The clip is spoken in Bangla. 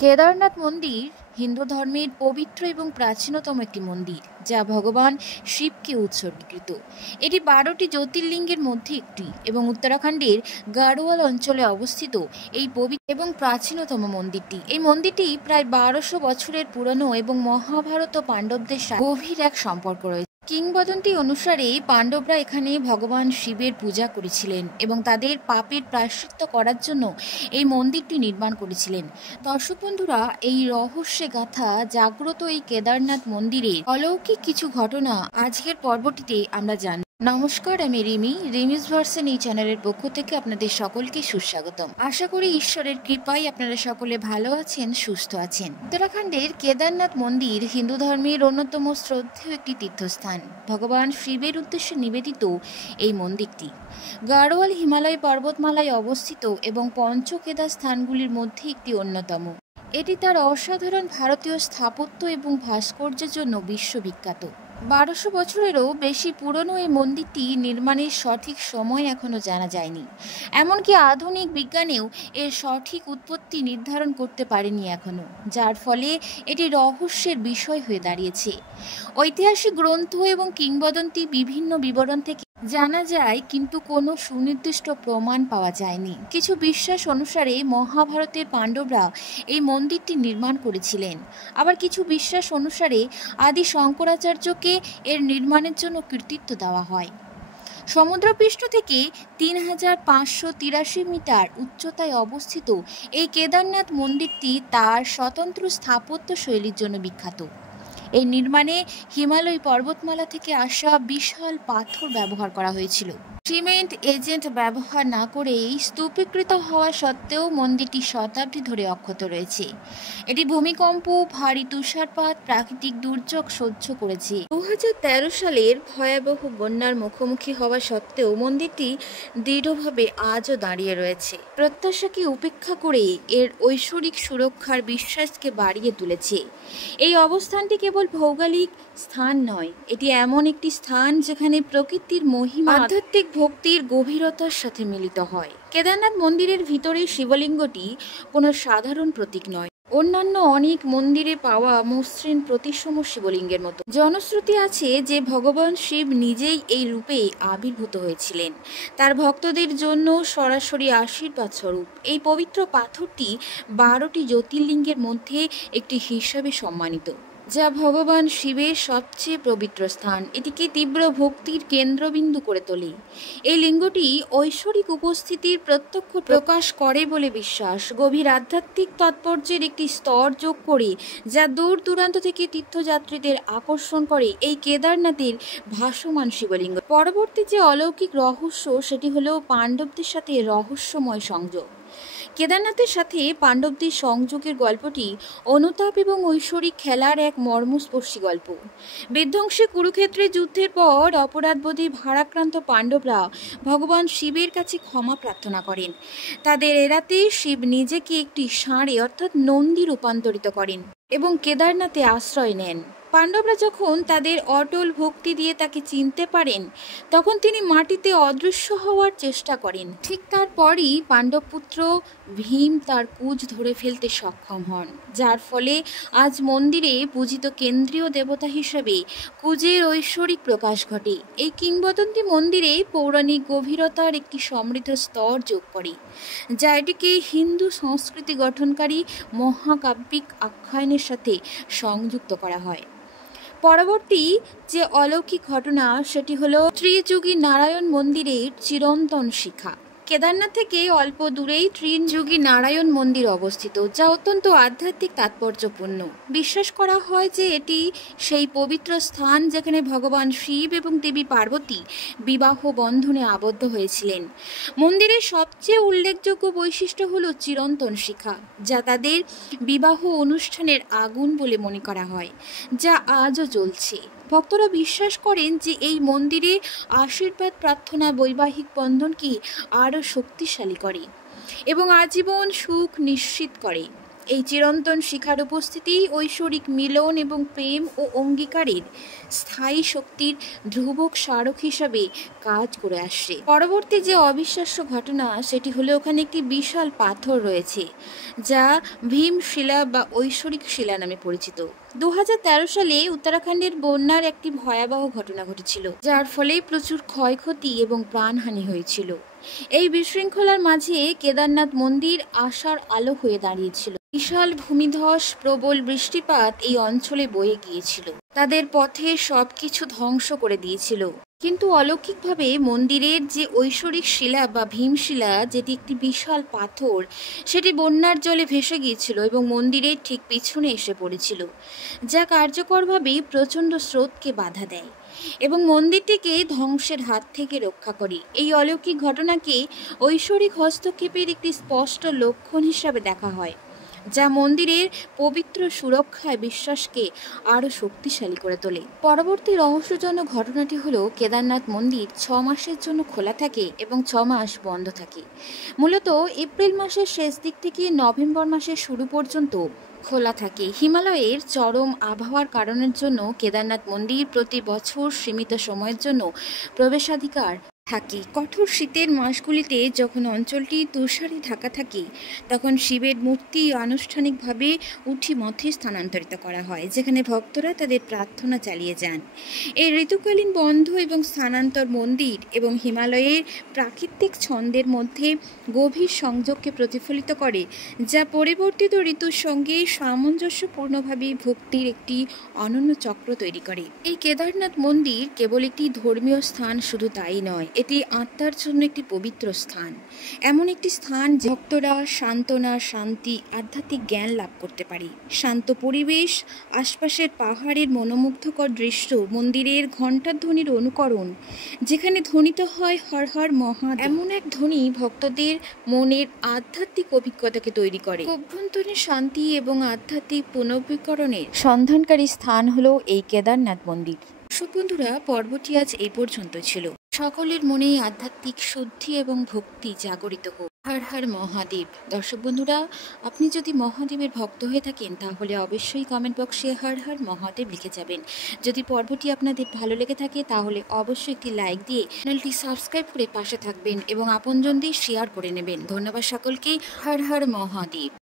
কেদারনাথ মন্দির হিন্দু ধর্মের পবিত্র এবং প্রাচীনতম একটি মন্দির, যা ভগবান শিবকে উৎসর্গীকৃত। এটি 12টি জ্যোতির্লিঙ্গের মধ্যে একটি এবং উত্তরাখণ্ডের গাড়োয়াল অঞ্চলে অবস্থিত এই পবিত্র এবং প্রাচীনতম মন্দিরটি। এই মন্দিরটি প্রায় 1200 বছরের পুরনো এবং মহাভারত ও পাণ্ডবদের সাথে গভীর এক সম্পর্ক রয়েছে। কিংবদন্তি অনুসারে পাণ্ডবরা এখানে ভগবান শিবের পূজা করেছিলেন এবং তাদের পাপের প্রায়শ্চিত্ত করার জন্য এই মন্দিরটি নির্মাণ করেছিলেন। দর্শক বন্ধুরা, এই রহস্যে গাথা জাগ্রত এই কেদারনাথ মন্দিরে অলৌকিক কিছু ঘটনা আজকের পর্বটিতে আমরা জানব। নমস্কার, আমি রিমিস ভার্সন এই চ্যানেলের পক্ষ থেকে আপনাদের সকলকে সুস্বাগতম। আশা করি ঈশ্বরের কৃপায় আপনারা সকলে ভালো আছেন, সুস্থ আছেন। উত্তরাখণ্ডের কেদারনাথ মন্দির হিন্দু ধর্মের অন্যতম শ্রদ্ধেয় একটি তীর্থস্থান। ভগবান শিবের উদ্দেশ্যে নিবেদিত এই মন্দিরটি গাড়োয়াল হিমালয় পর্বতমালায় অবস্থিত এবং পঞ্চকেদার স্থানগুলির মধ্যে একটি অন্যতম। এটি তার অসাধারণ ভারতীয় স্থাপত্য এবং ভাস্কর্যের জন্য বিশ্ববিখ্যাত। 1200 বছরেরও বেশি পুরনো এই মন্দিরটি নির্মাণের সঠিক সময় এখনও জানা যায়নি। এমনকি আধুনিক বিজ্ঞানেও এর সঠিক উৎপত্তি নির্ধারণ করতে পারেনি এখনও, যার ফলে এটি রহস্যের বিষয় হয়ে দাঁড়িয়েছে। ঐতিহাসিক গ্রন্থ এবং কিংবদন্তি বিভিন্ন বিবরণ থেকে জানা যায়, কিন্তু কোনো সুনির্দিষ্ট প্রমাণ পাওয়া যায়নি। কিছু বিশ্বাস অনুসারে মহাভারতের পাণ্ডবরা এই মন্দিরটি নির্মাণ করেছিলেন। আবার কিছু বিশ্বাস অনুসারে আদি শঙ্করাচার্যকে এর নির্মাণের জন্য কৃতিত্ব দেওয়া হয়। সমুদ্রপৃষ্ঠ থেকে 3583 মিটার উচ্চতায় অবস্থিত এই কেদারনাথ মন্দিরটি তার স্বতন্ত্র স্থাপত্য শৈলীর জন্য বিখ্যাত। এই নির্মাণে হিমালয় পর্বতমালা থেকে আসা বিশাল পাথর ব্যবহার করা হয়েছিল। সিমেন্ট এজেন্ট ব্যবহার না করেই স্তূপীকৃত হওয়া সত্ত্বেও মন্দিরটি শতাব্দী ধরে অক্ষত রয়েছে। এটি ভূমিকম্প, ভারী তুষারপাত, প্রাকৃতিক দুর্যোগ সহ্য করেছে। 2013 সালের ভয়াবহ বন্যার মুখোমুখি হওয়া সত্ত্বেও মন্দিরটি দৃঢ়ভাবে আজও দাঁড়িয়ে রয়েছে। প্রত্যাশাকে উপেক্ষা করে এর ঐশ্বরিক সুরক্ষার বিশ্বাসকে বাড়িয়ে তুলেছে। এই অবস্থানটি কেবল ভৌগোলিক স্থান নয়, এটি এমন একটি স্থান যেখানে প্রকৃতির মহিমা আধ্যাত্মিক ভক্তির গভীরতার সাথে মিলিত হয়। কেদারনাথ মন্দিরের ভিতরে শিবলিঙ্গটি কোনো সাধারণ প্রতীক নয়, অন্যান্য অনেক মন্দিরে পাওয়া মসৃণ প্রতিসম শিবলিঙ্গের মতো। জনশ্রুতি আছে যে ভগবান শিব নিজেই এই রূপে আবির্ভূত হয়েছিলেন, তার ভক্তদের জন্য সরাসরি আশীর্বাদ স্বরূপ। এই পবিত্র পাথরটি 12টি জ্যোতির্লিঙ্গের মধ্যে একটি হিসাবে সম্মানিত, যা ভগবান শিবের সবচেয়ে পবিত্র স্থান। এটিকে তীব্র ভক্তির কেন্দ্রবিন্দু করে তোলে। এই লিঙ্গটি ঐশ্বরিক উপস্থিতির প্রত্যক্ষ প্রকাশ করে বলে বিশ্বাস। গভীর আধ্যাত্মিক তাৎপর্যের একটি স্তর যোগ করে, যা দূর দূরান্ত থেকে তীর্থযাত্রীদের আকর্ষণ করে এই কেদারনাথের ভাসমান শিবলিঙ্গ। পরবর্তী যে অলৌকিক রহস্য, সেটি হলো পাণ্ডবদের সাথে রহস্যময় সংযোগ। কেদারনাথের সাথে পাণ্ডবদের সংযোগের গল্পটি অনুতাপ এবং ঐশ্বরিক খেলার এক মর্মস্পর্শী গল্প। বিধ্বংসী কুরুক্ষেত্রের যুদ্ধের পর অপরাধবোধে ভারাক্রান্ত পাণ্ডবরা ভগবান শিবের কাছে ক্ষমা প্রার্থনা করেন। তাদের এড়াতে শিব নিজেকে একটি ষাঁড়ে অর্থাৎ নন্দী রূপান্তরিত করেন এবং কেদারনাথে আশ্রয় নেন। পাণ্ডবরা যখন তাদের অটল ভক্তি দিয়ে তাকে চিনতে পারেন, তখন তিনি মাটিতে অদৃশ্য হওয়ার চেষ্টা করেন। ঠিক তারপরই পাণ্ডবপুত্র ভীম তার কুঁজ ধরে ফেলতে সক্ষম হন, যার ফলে আজ মন্দিরে পূজিত কেন্দ্রীয় দেবতা হিসেবে কুঁজের ঐশ্বরিক প্রকাশ ঘটে। এই কিংবদন্তি মন্দিরে পৌরাণিক গভীরতার একটি সমৃদ্ধ স্তর যোগ করে, যা এটিকে হিন্দু সংস্কৃতি গঠনকারী মহাকাব্যিক আখ্যানের সাথে সংযুক্ত করা হয়। পরবর্তী যে অলৌকিক ঘটনা, সেটি হলো ত্রিযুগী নারায়ণ মন্দিরের চিরন্তন শিখা। কেদারনাথ থেকে অল্প দূরেই ত্রিযুগী নারায়ণ মন্দির অবস্থিত, যা অত্যন্ত আধ্যাত্মিক তাৎপর্যপূর্ণ। বিশ্বাস করা হয় যে এটি সেই পবিত্র স্থান যেখানে ভগবান শিব এবং দেবী পার্বতী বিবাহ বন্ধনে আবদ্ধ হয়েছিলেন। মন্দিরের সবচেয়ে উল্লেখযোগ্য বৈশিষ্ট্য হলো চিরন্তন শিখা, যা তাদের বিবাহ অনুষ্ঠানের আগুন বলে মনে করা হয়, যা আজও জ্বলছে। ভক্তরা বিশ্বাস করেন যে এই মন্দিরে আশীর্বাদ প্রার্থনা বৈবাহিক বন্ধনকে আরও শক্তিশালী করে এবং আজীবন সুখ নিশ্চিত করে। এই চিরন্তন শিখার উপস্থিতি ঐশ্বরিক মিলন এবং প্রেম ও অঙ্গীকারের স্থায়ী শক্তির ধ্রুবক স্মারক হিসাবে কাজ করে আসছে। পরবর্তী যে অবিশ্বাস্য ঘটনা সেটি হলো ওখানে একটি বিশাল পাথর রয়েছে যা ভীমশিলা বা ঐশ্বরিক শিলা নামে পরিচিত। 2013 সালে উত্তরাখণ্ডের বন্যার একটি ভয়াবহ ঘটনা ঘটেছিল, যার ফলে প্রচুর ক্ষয়ক্ষতি এবং প্রাণহানি হয়েছিল। এই বিশৃঙ্খলার মাঝে কেদারনাথ মন্দির আশার আলো হয়ে দাঁড়িয়েছিল। বিশাল ভূমিধস, প্রবল বৃষ্টিপাত এই অঞ্চলে বয়ে গিয়েছিল, তাদের পথে সবকিছু ধ্বংস করে দিয়েছিল। কিন্তু অলৌকিকভাবে মন্দিরের যে ঐশ্বরিক শিলা বা ভীমশিলা, যেটি একটি বিশাল পাথর, সেটি বন্যার জলে ভেসে গিয়েছিল এবং মন্দিরের ঠিক পিছনে এসে পড়েছিল, যা কার্যকরভাবে প্রচণ্ড স্রোতকে বাধা দেয় এবং মন্দিরটিকে ধ্বংসের হাত থেকে রক্ষা করে। এই অলৌকিক ঘটনাকে ঐশ্বরিক হস্তক্ষেপের একটি স্পষ্ট লক্ষণ হিসাবে দেখা হয়, যা মন্দিরের পবিত্র সুরক্ষায় বিশ্বাসকে আরও শক্তিশালী করে তোলে। পরবর্তী রহস্যজনক ঘটনাটি হলো কেদারনাথ মন্দির 6 মাসের জন্য খোলা থাকে এবং 6 মাস বন্ধ থাকে। মূলত এপ্রিল মাসের শেষ দিক থেকে নভেম্বর মাসের শুরু পর্যন্ত খোলা থাকে। হিমালয়ের চরম আবহাওয়ার কারণের জন্য কেদারনাথ মন্দির প্রতি বছর সীমিত সময়ের জন্য প্রবেশাধিকার থাকে। কঠোর শীতের মাসগুলিতে যখন অঞ্চলটি তুষারে ঢাকা থাকে, তখন শিবের মূর্তি আনুষ্ঠানিকভাবে উঠিমঠে স্থানান্তরিত করা হয়, যেখানে ভক্তরা তাদের প্রার্থনা চালিয়ে যান। এই ঋতুকালীন বন্ধ এবং স্থানান্তর মন্দির এবং হিমালয়ের প্রাকৃতিক ছন্দের মধ্যে গভীর সংযোগকে প্রতিফলিত করে, যা পরিবর্তিত ঋতুর সঙ্গে সামঞ্জস্যপূর্ণভাবে ভক্তির একটি অনন্য চক্র তৈরি করে। এই কেদারনাথ মন্দির কেবল একটি ধর্মীয় স্থান শুধু তাই নয়, এটি আত্মার জন্য একটি পবিত্র স্থান। এমন একটি স্থান ভক্তরা সান্ত্বনা, শান্তি, আধ্যাত্মিক জ্ঞান লাভ করতে পারে। শান্ত পরিবেশ, আশপাশের পাহাড়ের মনোমুগ্ধকর দৃশ্য, মন্দিরের ঘণ্টার ধ্বনির অনুকরণ, যেখানে ধ্বনিত হয় হর হর মহাদেব, এমন এক ধ্বনি ভক্তদের মনের আধ্যাত্মিক অভিজ্ঞতাকে তৈরি করে। অভ্যন্তরীণ শান্তি এবং আধ্যাত্মিক পুনর্বীকরণের সন্ধানকারী স্থান হলো এই কেদারনাথ মন্দির। দর্শক বন্ধুরা, পর্বটি আজ এই পর্যন্ত ছিল। সকলের মনেই আধ্যাত্মিক শুদ্ধি এবং ভক্তি জাগরিত হোক। হর হর মহাদেব। দর্শক বন্ধুরা, আপনি যদি মহাদেবের ভক্ত হয়ে থাকেন তাহলে অবশ্যই কমেন্ট বক্সে হর হর মহাদেব লিখে যাবেন। যদি পর্বটি আপনাদের ভালো লেগে থাকে তাহলে অবশ্যই একটি লাইক দিয়ে চ্যানেলটি সাবস্ক্রাইব করে পাশে থাকবেন এবং আপনজনদের শেয়ার করে নেবেন। ধন্যবাদ সকলকে। হর হর মহাদেব।